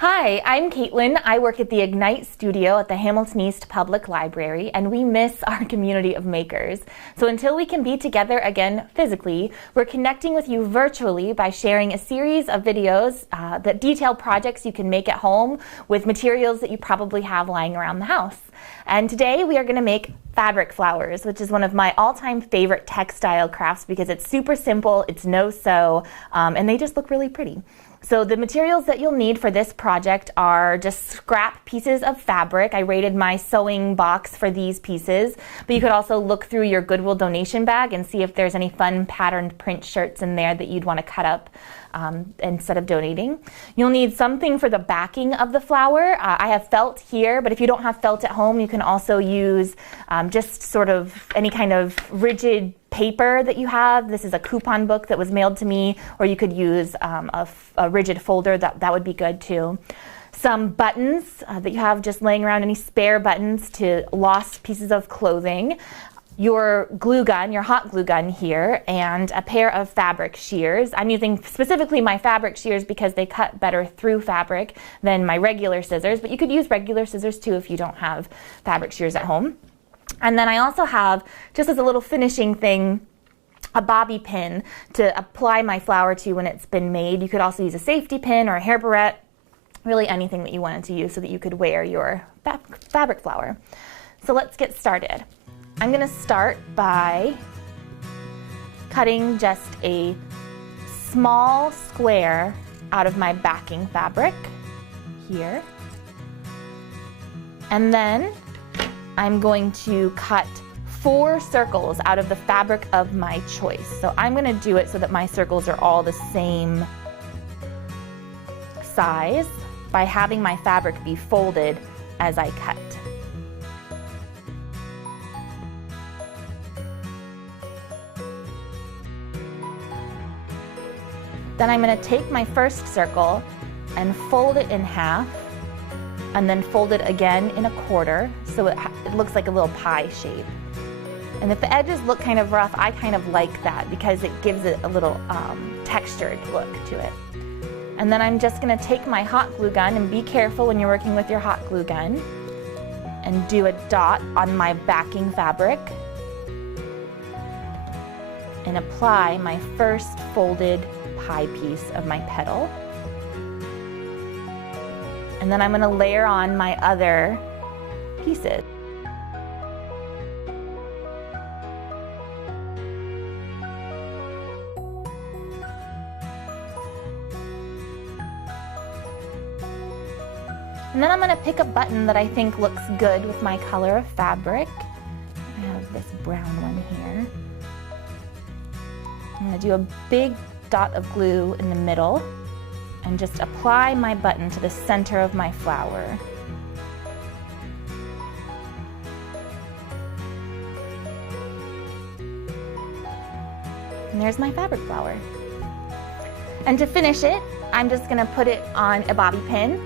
Hi, I'm Caitlin. I work at the Ignite Studio at the Hamilton East Public Library, and we miss our community of makers. So until we can be together again physically, we're connecting with you virtually by sharing a series of videos that detail projects you can make at home with materials that you probably have lying around the house. And today we are going to make fabric flowers, which is one of my all-time favorite textile crafts because it's super simple, it's no-sew, and they just look really pretty. So the materials that you'll need for this project are just scrap pieces of fabric. I rated my sewing box for these pieces, but you could also look through your Goodwill donation bag and see if there's any fun patterned print shirts in there that you'd want to cut up instead of donating. You'll need something for the backing of the flower. I have felt here, but if you don't have felt at home, you can also use just sort of any kind of rigid paper that you have. This is a coupon book that was mailed to me, or you could use a rigid folder, that would be good too. Some buttons that you have just laying around, any spare buttons to lost pieces of clothing. Your glue gun, your hot glue gun here, and a pair of fabric shears. I'm using specifically my fabric shears because they cut better through fabric than my regular scissors, but you could use regular scissors too if you don't have fabric shears at home. And then I also have, just as a little finishing thing, a bobby pin to apply my flower to when it's been made. You could also use a safety pin or a hair barrette, really anything that you wanted to use so that you could wear your fabric flower. So let's get started. I'm going to start by cutting just a small square out of my backing fabric here. And then I'm going to cut 4 circles out of the fabric of my choice. So I'm going to do it so that my circles are all the same size by having my fabric be folded as I cut. Then I'm going to take my first circle and fold it in half, and then fold it again in a quarter so it looks like a little pie shape. And if the edges look kind of rough, I kind of like that because it gives it a little textured look to it. And then I'm just going to take my hot glue gun, and be careful when you're working with your hot glue gun, and do a dot on my backing fabric and apply my first folded pie piece of my petal. And then I'm going to layer on my other pieces. And then I'm going to pick a button that I think looks good with my color of fabric. I have this brown one here. I'm going to do a big dot of glue in the middle and just apply my button to the center of my flower. And there's my fabric flower. And to finish it, I'm just going to put it on a bobby pin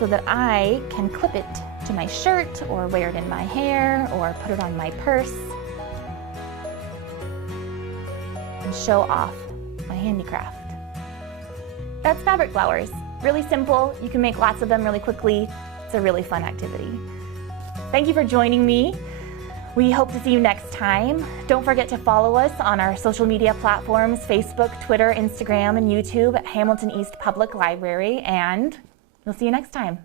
so that I can clip it to my shirt or wear it in my hair or put it on my purse and show off my handicraft. That's fabric flowers. Really simple. You can make lots of them really quickly. It's a really fun activity. Thank you for joining me. We hope to see you next time. Don't forget to follow us on our social media platforms, Facebook, Twitter, Instagram, and YouTube at Hamilton East Public Library, and we'll see you next time.